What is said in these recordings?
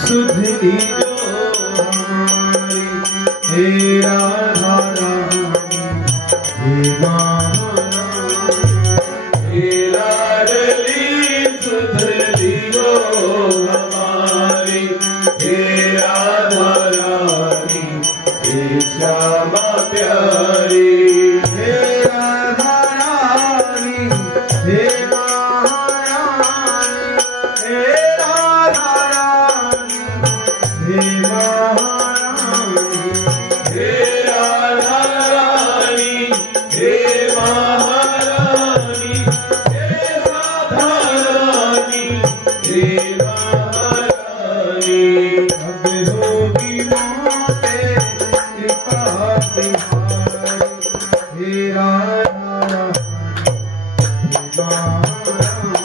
सुध ली जो हमारी, हे राधा रानी हे महारानी, हे लाडली सुध ली जो हमारी, हे राधा रानी हे श्यामा प्यारी, हे राधा रानी हे महारानी, हे राधा रानी हे महारानी, हे राधा रानी हे महारानी, हे राधा रानी हे महारानी। अब होगी मोटे कृपा तिहारी, हे राधा रानी हे महारानी,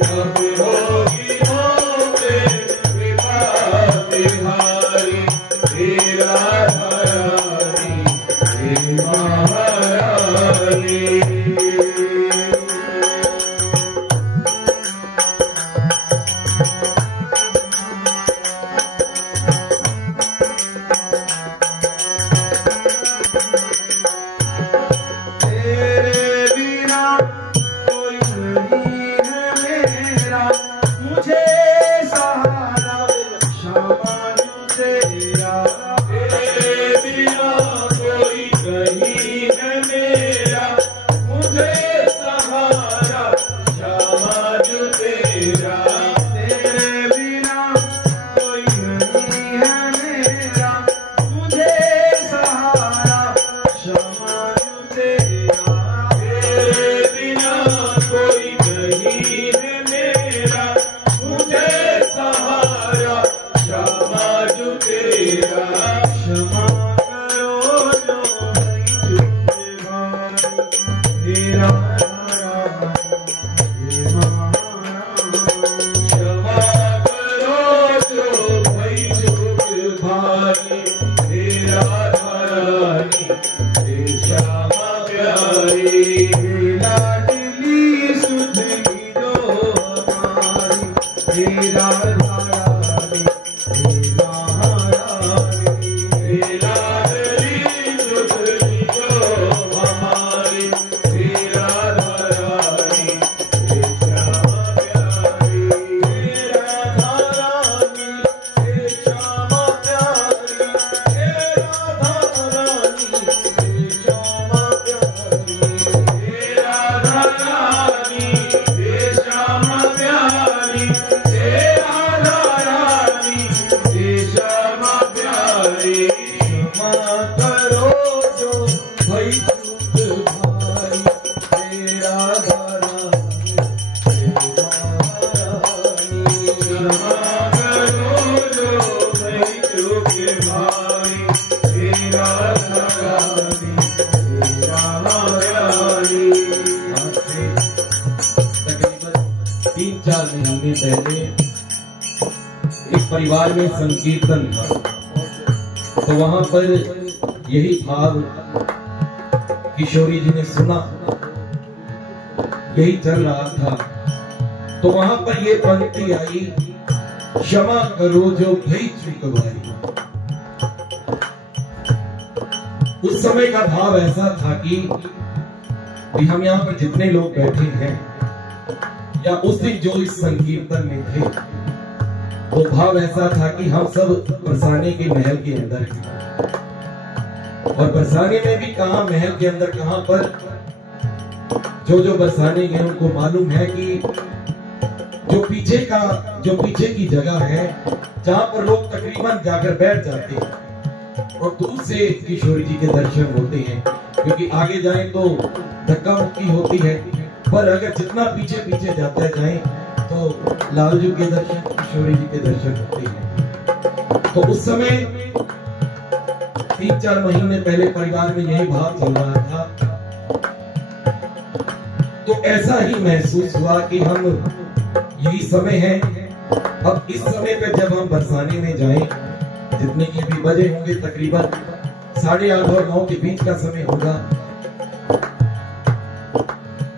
अब होगी मोटे कृपा तिहारी, हे राधा रानी हे महारानी। तेरे बिना कोई नहीं है मेरा, मुझे सहारा श्यामा जो तेरा, तेरे बिना कोई नहीं है मेरा, मुझे सहारा श्यामा जो तेरा, तेरे बिना कोई नहीं है मेरा, मुझे सहारा श्यामा जो तेरा, तेरे बिना कोई नहीं है मेरा, मुझे सहारा श्यामा जो तेरा। क्षमा करो जो भई चूक भारी, हे राधा रानी हे महारानी, क्षमा करो जो भई चूक भारी, हे राधा रानी हे श्यामा प्यारी, हे लाडली सुध ली जो हमारी, हे राधा रानी हे महारानी, हे लाडली सुध ली जो हमारी, हे राधा रानी हे श्यामा प्यारी, हे राधा रानी हे श्यामा प्यारी, हे राधा रानी हे श्यामा प्यारी, हे राधा रानी हे श्यामा प्यारी, हे राधा रानी हे श्यामा प्यारी। क्षमा करो जो भई चूक भारी, हे राधा रानी हे महारानी, क्षमा करो जो भई चूक भारी, हे राधा रानी हे महारानी। आज से तकरीबन 3-4 महीने पहले एक परिवार में संकीर्तन था, तो वहां पर यही भाव किशोरी जी ने सुना, यही चल रहा था, तो वहां पर ये पंक्ति आई, क्षमा करो जो भई चूक भारी। उस समय का भाव ऐसा था कि हम यहाँ पर जितने लोग बैठे हैं या उस दिन जो इस संकीर्तन में थे, वो भाव ऐसा था कि हम सब बरसाने के महल के अंदर हैं, और बरसाने में भी कहां महल के अंदर, कहां पर जो बरसाने गए उनको मालूम है कि जो पीछे की जगह है जहां पर लोग तकरीबन जाकर बैठ जाते हैं और दूर से किशोरी जी के दर्शन होते हैं, क्योंकि आगे जाएं तो धक्का मुक्की होती है, पर अगर जितना पीछे जाते जाएं तो लालजू के दर्शन, किशोरी जी के दर्शन होते हैं। तो उस समय 3-4 महीने पहले परिवार में यही भाव चल रहा था, तो ऐसा ही महसूस हुआ कि हम यही समय है, अब इस समय पे जब हम बरसाने में जाएं, जितने की भी बजे होंगे तकरीबन 8:30 और 9 के बीच का समय होगा,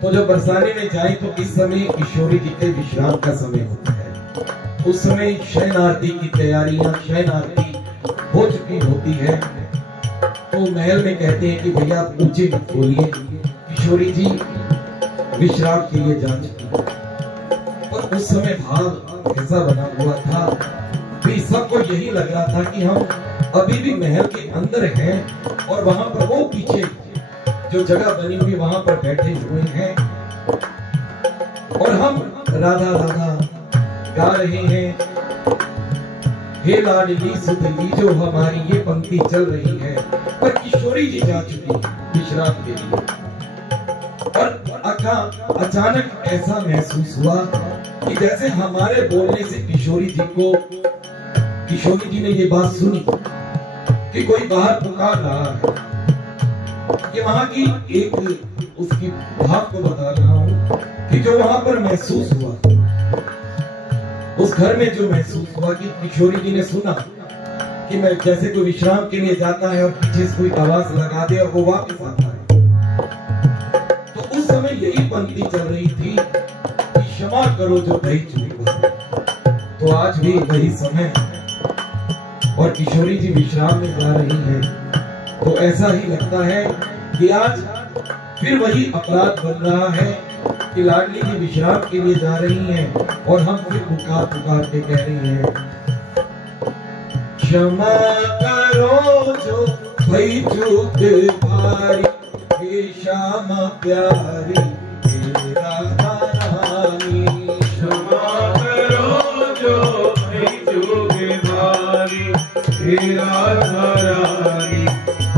तो जब बरसाने में जाए तो इस समय किशोरी जी के विश्राम का समय होता है। उस समय शयन आरती की तैयारियां, शयन आरती हो चुकी होती है। तो महल में कहते हैं कि भैया आप ऊंचे मत बोलिए, किशोरी जी विश्राम के लिए जा चुकी। पर उस समय भाव ऐसा बना हुआ था कि सबको यही लग रहा था कि हम अभी भी महल के अंदर हैं और वहां पर वो पीछे जो जगह बनी हुई वहां पर बैठे हुए हैं और हम राधा राधा गा रहे हैं। हे लाडली सुधली जो हमारी, ये पंक्ति चल रही है। पर किशोरी जी जा चुकी विश्राम के लिए और अचानक ऐसा महसूस हुआ कि जैसे हमारे बोलने से किशोरी जी ने ये बात सुनी कि कोई बाहर पुकार रहा है। कि वहां की एक उसकी भाव को बता रहा हूं कि जो वहां पर महसूस हुआ, उस घर में जो महसूस हुआ कि किशोरी जी ने सुना कि मैं जैसे कोई विश्राम के लिए जाता है और पीछे से कोई आवाज लगा दे और वो वापस आता है। तो उस समय यही पंक्ति चल रही थी कि क्षमा करो जो दही चुकी। तो आज भी वही समय और किशोरी जी विश्राम में जा रही है। तो ऐसा ही लगता है कि आज फिर वही अपराध बन रहा है कि लाडली जी विश्राम के लिए जा रही हैं और हम फिर पुकार पुकार के कह रही हैं क्षमा करो जो भई चूक भारी, हे श्यामा प्यारी हे राधा रानी। क्षमा करो जो भई चूक भारी, हे राधा रानी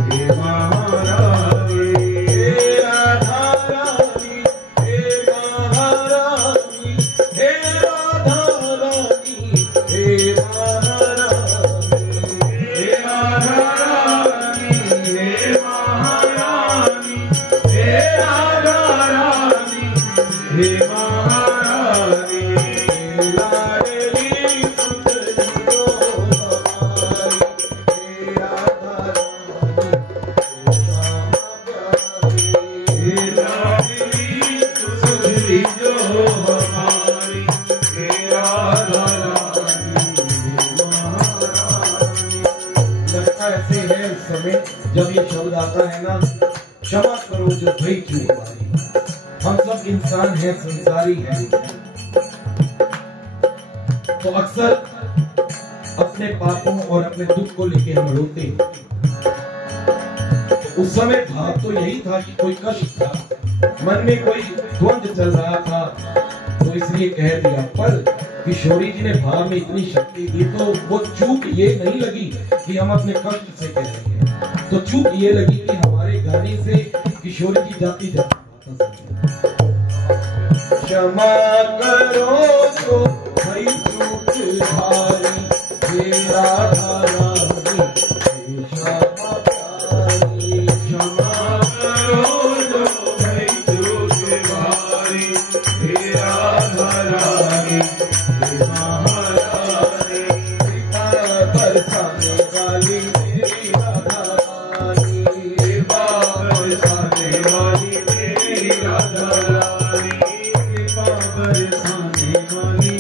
हे महारानी। हे राधा रानी हे महारानी, हे राधा रानी हे महारानी। हे राधा रानी हे महारानी, हे राधा रानी हे महारानी। लाडली सुधली जो हमारी, हे राधा रानी हे लाडली सुधली जो हमारी, हे राधा रानी हे महारानी। लगता ऐसे है इस समय जब ये शब्द आता है ना, क्षमा करो जो भई चूक भारी। हम सब इंसान हैं, संसारी हैं। तो अक्सर अपने पापों और अपने दुख को लेके हम रोते हैं। तो उस समय भाव तो यही था कि कोई कष्ट था, मन में कोई द्वंद्व चल रहा था, तो इसलिए कह दिया। पर किशोरी जी ने भाव में इतनी शक्ति दी तो वो चूक ये नहीं लगी कि हम अपने कष्ट से कह रहे हैं, तो चूक ये लगी कि हमारे गाने से किशोरी जी जाती जाती क्षमा करो जो भई चूक भारी, हे राधा रानी हे श्यामा प्यारी। क्षमा करो जो भई चूक भारी, हे राधा रानी हे महारानी। कृपा बरसाने वाली मेरी राधा रानी, कृपा बरसाने वाली मेरी राधा रानी, कृपा बरसाने वाली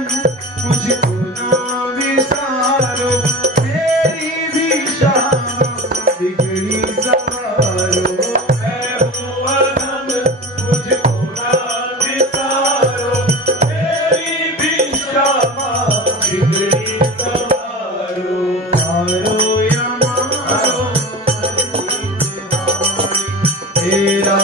पदम मुझको ना विसारो, मेरी भी श्यामा बिगड़ी सवारो। मैं हूँ अधम मुझको ना विसारो, मेरी भी श्यामा बिगड़ी सवारो। मारो या मारो तेरा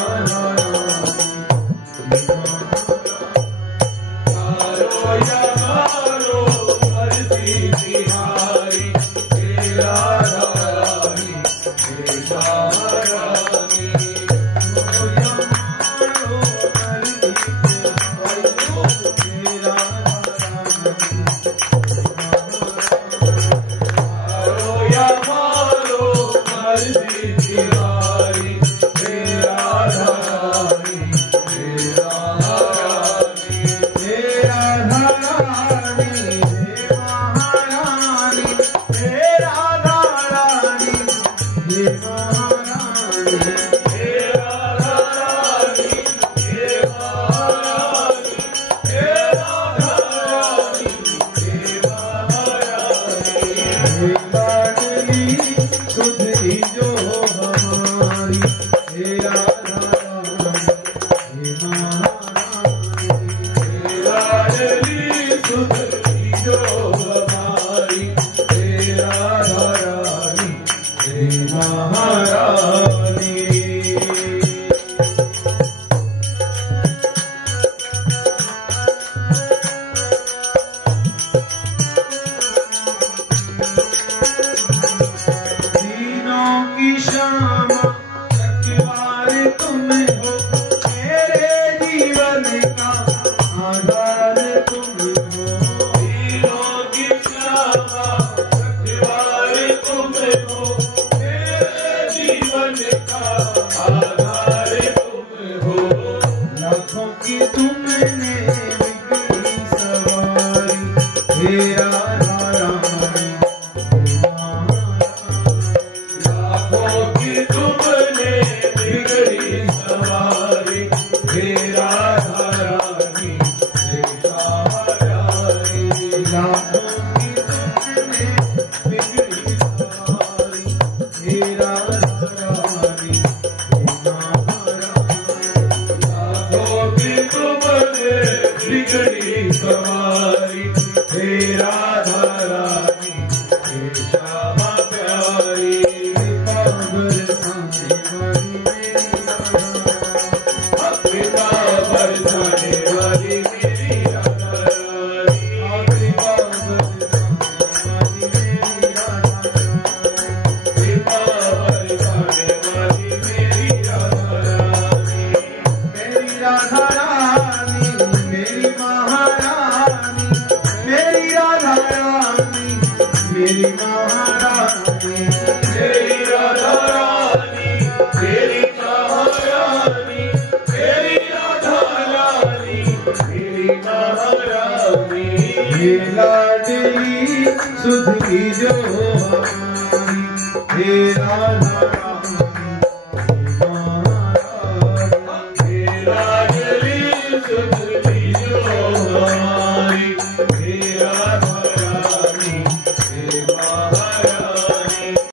लाडली सुधी जो हमारी, हे राधा